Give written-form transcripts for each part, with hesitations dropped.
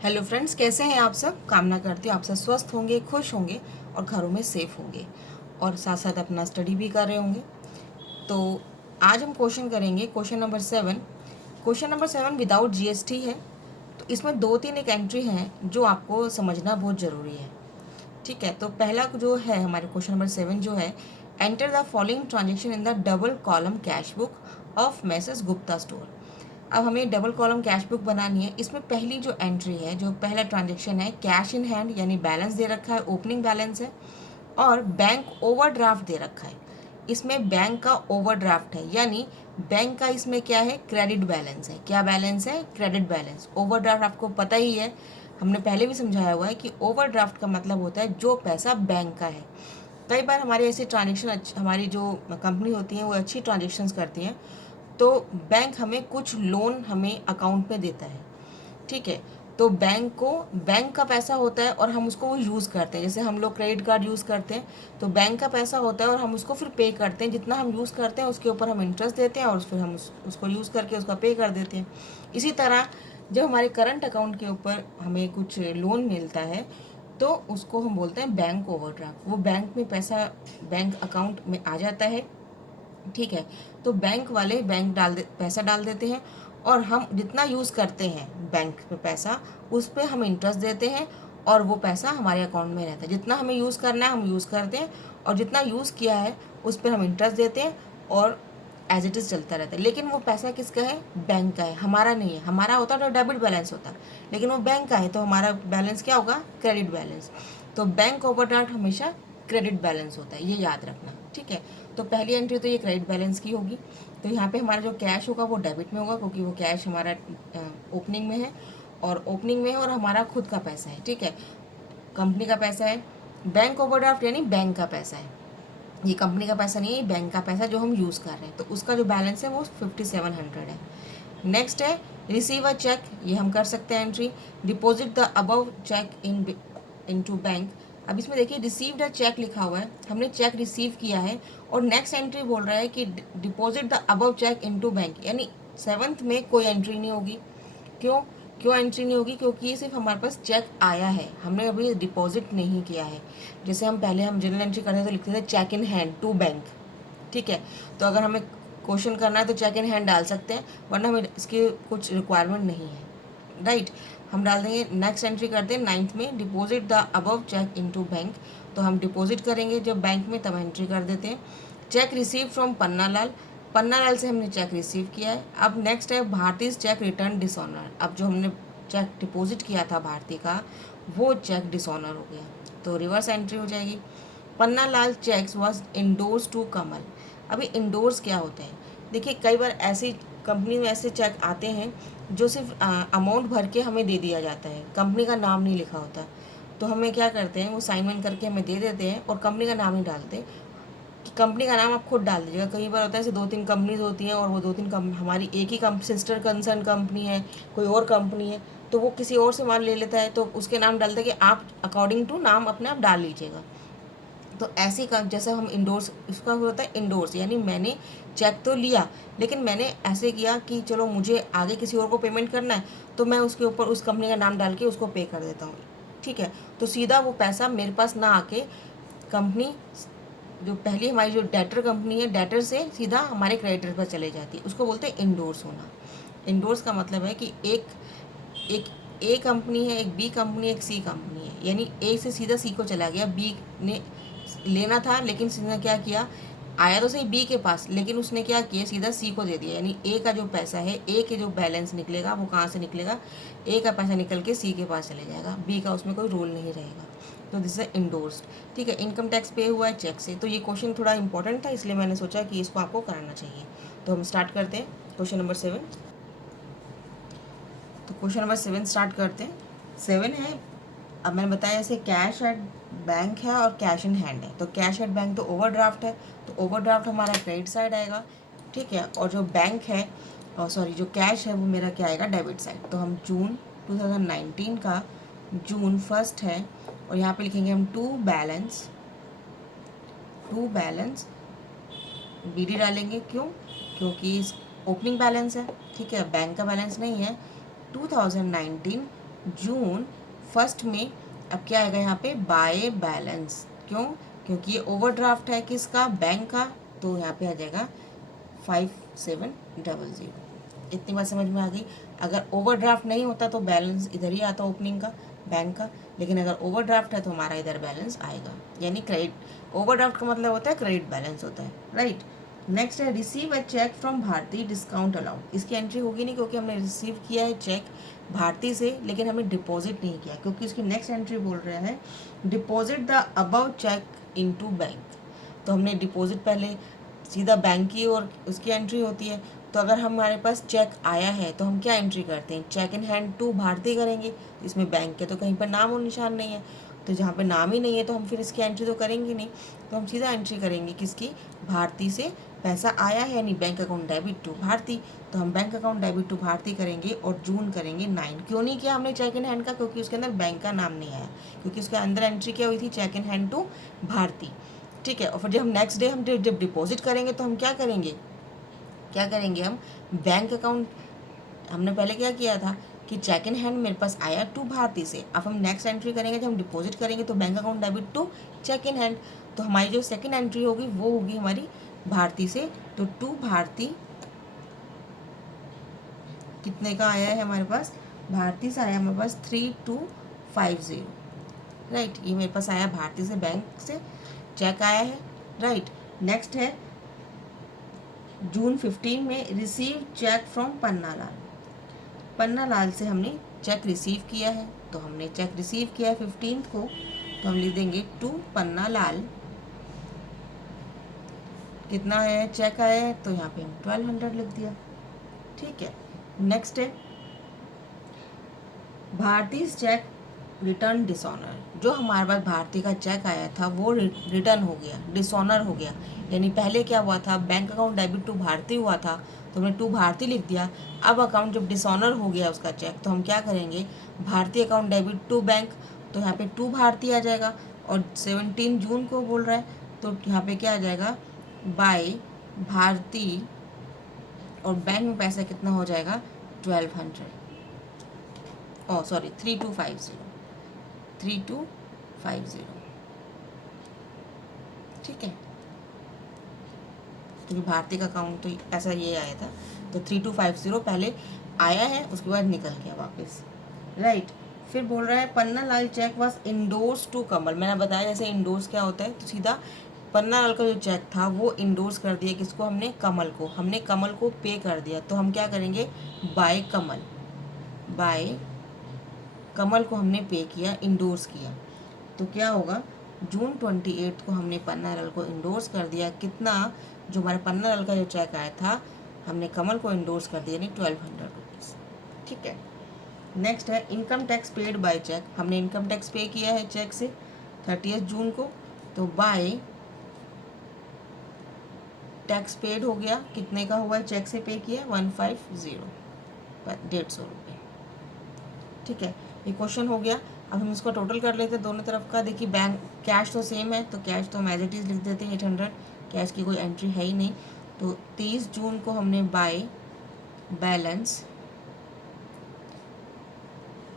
Hello friends, कैसे हैं आप सब। कामना करती हूँ आप सब स्वस्थ होंगे, खुश होंगे और घरों में सेफ होंगे और साथ साथ अपना स्टडी भी कर रहे होंगे। तो आज हम क्वेश्चन करेंगे question number 7। Question number 7 without GST है। तो इसमें दो तीन एक एंट्री हैं जो आपको समझना बहुत ज़रूरी है। ठीक है, तो पहला जो है हमारे क्वेश्चन नंबर 7 जो है, enter the following transaction in the double column cash book of message Gupta store. अब हमें डबल कॉलम कैश बुक बनानी है। इसमें पहली जो एंट्री है, जो पहला ट्रांजेक्शन है, कैश इन हैंड यानी बैलेंस दे रखा है, ओपनिंग बैलेंस है, और बैंक ओवरड्राफ्ट दे रखा है। इसमें बैंक का ओवरड्राफ्ट है, यानी बैंक का इसमें क्या है, क्रेडिट बैलेंस है। क्या बैलेंस है, क्रेडिट बैलेंस। ओवरड्राफ्ट आपको पता ही है, हमने पहले भी समझाया हुआ है कि ओवरड्राफ्ट का मतलब होता है जो पैसा बैंक का है। कई बार हमारे ऐसे ट्रांजेक्शन, हमारी जो कंपनी होती है वो अच्छी ट्रांजेक्शन्स करती हैं, तो बैंक हमें कुछ लोन हमें अकाउंट में देता है। ठीक है, तो बैंक का पैसा होता है और हम उसको वो यूज़ करते हैं। जैसे हम लोग क्रेडिट कार्ड यूज़ करते हैं, तो बैंक का पैसा होता है और हम उसको फिर पे करते हैं। जितना हम यूज़ करते हैं उसके ऊपर हम इंटरेस्ट देते हैं और फिर हम उसको यूज़ करके उसका पे कर देते हैं। इसी तरह जब हमारे करंट अकाउंट के ऊपर हमें कुछ लोन मिलता है, तो उसको हम बोलते हैं बैंक ओवरड्राफ्ट। वो बैंक में पैसा बैंक अकाउंट में आ जाता है। ठीक है, तो बैंक वाले पैसा डाल देते हैं और हम जितना यूज़ करते हैं बैंक पे पैसा, उस पर हम इंटरेस्ट देते हैं और वो पैसा हमारे अकाउंट में रहता है। जितना हमें यूज़ करना है हम यूज़ करते हैं और जितना यूज़ किया है उस पर हम इंटरेस्ट देते हैं और एज इट इज़ चलता रहता है। लेकिन वो पैसा किसका है, बैंक का है, हमारा नहीं है। हमारा होता तो डेबिट बैलेंस होता, लेकिन वो बैंक का है तो हमारा बैलेंस क्या होगा, क्रेडिट बैलेंस। तो बैंक ओवरड्राफ्ट हमेशा क्रेडिट बैलेंस होता है, ये याद रखना। ठीक है, तो पहली एंट्री तो ये क्रेडिट बैलेंस की होगी। तो यहाँ पे हमारा जो कैश होगा वो डेबिट में होगा, क्योंकि वो कैश हमारा ओपनिंग में है और हमारा खुद का पैसा है। ठीक है, कंपनी का पैसा है। बैंक ओवरड्राफ्ट यानी बैंक का पैसा है, ये कंपनी का पैसा नहीं है, ये बैंक का पैसा जो हम यूज़ कर रहे हैं। तो उसका जो बैलेंस है वो 5700 है। नेक्स्ट है रिसीव अ चेक, ये हम कर सकते हैं entry. Deposit the above cheque into bank. अब इसमें देखिए रिसीव्ड अ चेक लिखा हुआ है, हमने चेक रिसीव किया है। और नेक्स्ट एंट्री बोल रहा है कि deposit the above cheque into bank, यानी 7th में कोई एंट्री नहीं होगी। क्यों क्यों एंट्री नहीं होगी, क्योंकि ये सिर्फ हमारे पास चेक आया है, हमने अभी डिपॉजिट नहीं किया है। जैसे हम पहले हम जनरल एंट्री करते थे तो लिखते थे cheque in hand to bank. ठीक है, तो अगर हमें क्वेश्चन करना है तो चेक इन हैंड डाल सकते हैं, वरना हमें इसकी कुछ रिक्वायरमेंट नहीं है। राइट, हम डाल देंगे। नेक्स्ट एंट्री करते हैं 9th में, deposit the above cheque into bank. तो हम डिपॉजिट करेंगे जब बैंक में, तब एंट्री कर देते हैं। Check receive from Panna Lal, Panna Lal से हमने चेक रिसीव किया है। अब नेक्स्ट है भारतीय चेक रिटर्न डिसऑनर। अब जो हमने चेक डिपॉजिट किया था भारतीय का, वो चेक डिसऑनर हो गया, तो रिवर्स एंट्री हो जाएगी। Panna Lal checks was endorse to कमल। अभी इंडोर्स क्या होते हैं, देखिए कई बार ऐसी कंपनी में ऐसे चेक आते हैं जो सिर्फ अमाउंट भर के हमें दे दिया जाता है, कंपनी का नाम नहीं लिखा होता। तो हमें क्या करते हैं, वो साइन वाइन करके हमें दे देते हैं और कंपनी का नाम नहीं डालते कि कंपनी का नाम आप खुद डाल दीजिएगा। कई बार होता है ऐसे 2-3 कंपनीज होती हैं और वो 2-3 हमारी एक ही सिस्टर कंसर्न कंपनी है, कोई और कंपनी है, तो वो किसी और से माल ले लेता है, तो उसके नाम डालता है कि आप अकॉर्डिंग टू नाम अपने आप डाल लीजिएगा। तो ऐसी काम जैसे हम इंडोर्स, इसका होता है इंडोर्स, यानी मैंने चेक तो लिया लेकिन मैंने ऐसे किया कि चलो मुझे आगे किसी और को पेमेंट करना है, तो मैं उसके ऊपर उस कंपनी का नाम डाल के उसको पे कर देता हूँ। ठीक है, तो सीधा वो पैसा मेरे पास ना आके कंपनी, जो पहली हमारी जो डेटर कंपनी है, डेटर से सीधा हमारे क्रेडिटर पर चले जाती है, उसको बोलते हैं इंडोर्स होना। इंडोर्स का मतलब है कि एक एक ए कंपनी है, एक बी कंपनी है, एक सी कंपनी है, यानी ए से सीधा सी को चला गया। बी ने लेना था लेकिन उसने क्या किया, आया तो सही बी के पास, लेकिन उसने क्या किया, सीधा सी को दे दिया। यानी ए का जो पैसा है, ए के जो बैलेंस निकलेगा वो कहाँ से निकलेगा, ए का पैसा निकल के सी के पास चले जाएगा, बी का उसमें कोई रोल नहीं रहेगा। तो दिस इज इंडोर्स्ड। ठीक है, इनकम टैक्स पे हुआ है चेक से। तो ये क्वेश्चन थोड़ा इंपॉर्टेंट था, इसलिए मैंने सोचा कि इसको आपको कराना चाहिए। तो हम स्टार्ट करते हैं क्वेश्चन नंबर 7। तो क्वेश्चन नंबर 7 स्टार्ट करते हैं। 7 है, अब मैंने बताया जैसे कैश एट बैंक है और कैश इन हैंड है। तो कैश एट बैंक तो ओवरड्राफ्ट है, तो ओवरड्राफ्ट हमारा क्रेडिट साइड आएगा। ठीक है, और जो बैंक है, सॉरी जो कैश है वो मेरा क्या आएगा, डेबिट साइड। तो हम जून 2019 का जून 1 है और यहाँ पे लिखेंगे हम टू बैलेंस बीडी डालेंगे। क्यों, क्योंकि ओपनिंग बैलेंस है। ठीक है, बैंक का बैलेंस नहीं है। 2019 जून फर्स्ट में अब क्या आएगा यहाँ पे बाय बैलेंस, क्यों? क्योंकि ये ओवरड्राफ्ट है किसका, बैंक का, तो यहाँ पे आ जाएगा 5700। इतनी बात समझ में आ गई। अगर ओवरड्राफ्ट नहीं होता तो बैलेंस इधर ही आता ओपनिंग का, बैंक का, लेकिन अगर ओवरड्राफ्ट है तो हमारा इधर बैलेंस आएगा, यानी क्रेडिट। ओवरड्राफ्ट का मतलब होता है क्रेडिट बैलेंस होता है, राइट। नेक्स्ट है receive a cheque from Bharti discount allowed. इसकी एंट्री होगी नहीं क्योंकि हमने रिसीव किया है चेक भारती से, लेकिन हमने डिपॉजिट नहीं किया, क्योंकि इसकी नेक्स्ट एंट्री बोल रहा है deposit the above cheque into bank. तो हमने डिपॉजिट पहले सीधा बैंक की और उसकी एंट्री होती है। तो अगर हमारे पास चेक आया है तो हम क्या एंट्री करते हैं, cheque in hand to Bharti करेंगे। इसमें बैंक के तो कहीं पर नाम और निशान नहीं है, तो जहाँ पे नाम ही नहीं है तो हम फिर इसकी एंट्री तो करेंगे नहीं, तो हम सीधा एंट्री करेंगे किसकी, भारती से पैसा आया है, यानी bank account debit to Bharti. तो हम bank account debit to Bharti करेंगे और जून करेंगे 9। क्यों नहीं किया हमने चेक इन हैंड का, क्योंकि उसके अंदर बैंक का नाम नहीं आया, क्योंकि उसके अंदर एंट्री क्या हुई थी, cheque in hand to Bharti, ठीक है। और फिर जब हम नेक्स्ट डे हम जब डिपॉजिट करेंगे तो हम क्या करेंगे, हम बैंक अकाउंट, हमने पहले क्या किया था कि चेक इन हैंड मेरे पास आया टू भारती से, अब हम नेक्स्ट एंट्री करेंगे जब हम डिपॉजिट करेंगे तो bank account debit to cheque in hand. तो हमारी जो सेकंड एंट्री होगी वो होगी हमारी भारती से, तो टू भारती कितने का आया है हमारे पास, भारती से आया हमारे पास 3250, राइट। ये मेरे पास आया भारती से, बैंक से चेक आया है, राइट। नेक्स्ट है जून 15 में receive check from Panna Lal. Panna Lal से हमने चेक रिसीव किया है, तो हमने चेक रिसीव किया है 15 को, तो हम लिख देंगे टू पन्ना लाल। कितना है चेक आया है, तो यहाँ पे हम 1200 लिख दिया, ठीक है। नेक्स्ट है भारती चेक रिटर्न डिसऑनर। जो हमारे पास भारती का चेक आया था वो रिटर्न हो गया, डिसऑनर हो गया, यानी पहले क्या हुआ था, bank account debit to Bharti हुआ था तो हमने टू भारती लिख दिया। अब अकाउंट जब डिसऑनर हो गया उसका चेक, तो हम क्या करेंगे, Bharti account debit to bank, तो यहाँ पे टू भारती आ जाएगा। और 17 जून को बोल रहा है, तो यहाँ पे क्या आ जाएगा, बाय भारती, और बैंक में पैसा कितना हो जाएगा 1200, ओ सॉरी 3250, 3250, ठीक है। क्योंकि भारती का अकाउंट तो ऐसा ये आया था, तो 3250 पहले आया है, उसके बाद निकल गया वापस, राइट। फिर बोल रहा है Panna Lal check was endorse to कमल। मैंने बताया जैसे इंडोर्स क्या होता है, तो सीधा पन्ना लाल का जो चेक था वो इंडोर्स कर दिया किसको, हमने कमल को पे कर दिया। तो हम क्या करेंगे, बाय कमल को हमने पे किया, इंडोर्स किया, तो क्या होगा, जून 28 को हमने पन्ना लाल को इंडोर्स कर दिया। कितना, जो हमारे पन्ना लाल का जो चेक आया था हमने कमल को इंडोर्स कर दिया, यानी 1200 रुपीज़, ठीक है। नेक्स्ट है income tax paid by cheque. हमने इनकम टैक्स पे किया है चेक से 30 जून को, तो बाय टैक्स पेड हो गया, कितने का हुआ है, चेक से पे किया 150, 150 रुपये, ठीक है। ये क्वेश्चन हो गया। अब हम इसको टोटल कर लेते हैं दोनों तरफ का। देखिए बैंक कैश तो सेम है, तो कैश तो हम एज इट इज़ लिख देते हैं 800, कैश की कोई एंट्री है ही नहीं। तो 30 जून को हमने बाय बैलेंस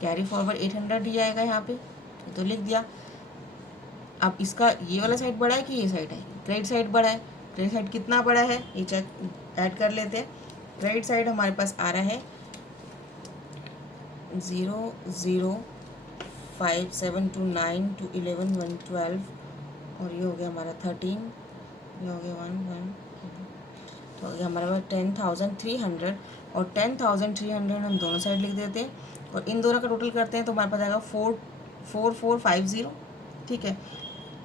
कैरी फॉरवर्ड 800 दिया आएगा यहाँ पे, तो लिख दिया। अब इसका ये वाला साइड बड़ा है कि ये साइड है, क्रेडिट साइड बड़ा है, क्रेडिट साइड कितना बड़ा है ये चेक ऐड कर लेते हैं। क्रेडिट साइड हमारे पास आ रहा है 005 to 9 to 11 1 12, और ये हो गया हमारा 13, ये हो गया 1 1, तो हो गया हमारे पास 10,300, और 10,300 हम दोनों साइड लिख देते हैं, और इन दोनों का टोटल करते हैं तो हमारे पास आएगा 4450, ठीक है।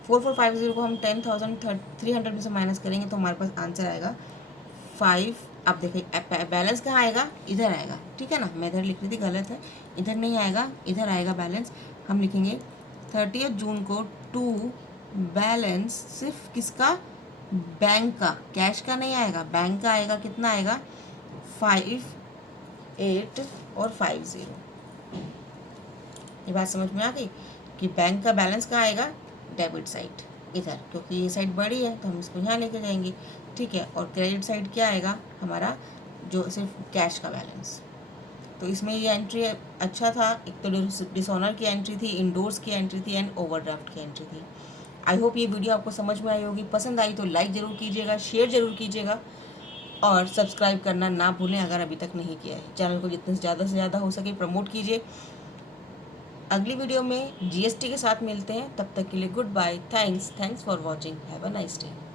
4450 को हम 10,300 में से माइनस करेंगे तो हमारे पास आंसर आएगा 5। अब देखिए बैलेंस कहाँ आएगा, इधर आएगा, ठीक है ना। मैं इधर लिख रही थी, गलत है, इधर नहीं आएगा, इधर आएगा बैलेंस। हम लिखेंगे 30 जून को टू बैलेंस सिर्फ किसका, बैंक का, कैश का नहीं आएगा, बैंक का आएगा। कितना आएगा 58 और 50। ये बात समझ में आ गई कि बैंक का बैलेंस कहाँ आएगा, डेबिट साइड इधर, क्योंकि ये साइड बड़ी है तो हम इसको यहाँ लेके जाएंगे, ठीक है। और क्रेडिट साइड क्या आएगा हमारा, जो सिर्फ कैश का बैलेंस, तो इसमें ये एंट्री अच्छा था, एक तो डिसऑनर की एंट्री थी, इंडोर्स की एंट्री थी एंड ओवरड्राफ्ट की एंट्री थी। आई होप ये वीडियो आपको समझ में आई होगी। पसंद आई तो लाइक ज़रूर कीजिएगा, शेयर ज़रूर कीजिएगा और सब्सक्राइब करना ना भूलें अगर अभी तक नहीं किया है। चैनल को जितने से ज़्यादा हो सके प्रमोट कीजिए। अगली वीडियो में जीएसटी के साथ मिलते हैं, तब तक के लिए good bye. Thanks for watching. Have a nice day.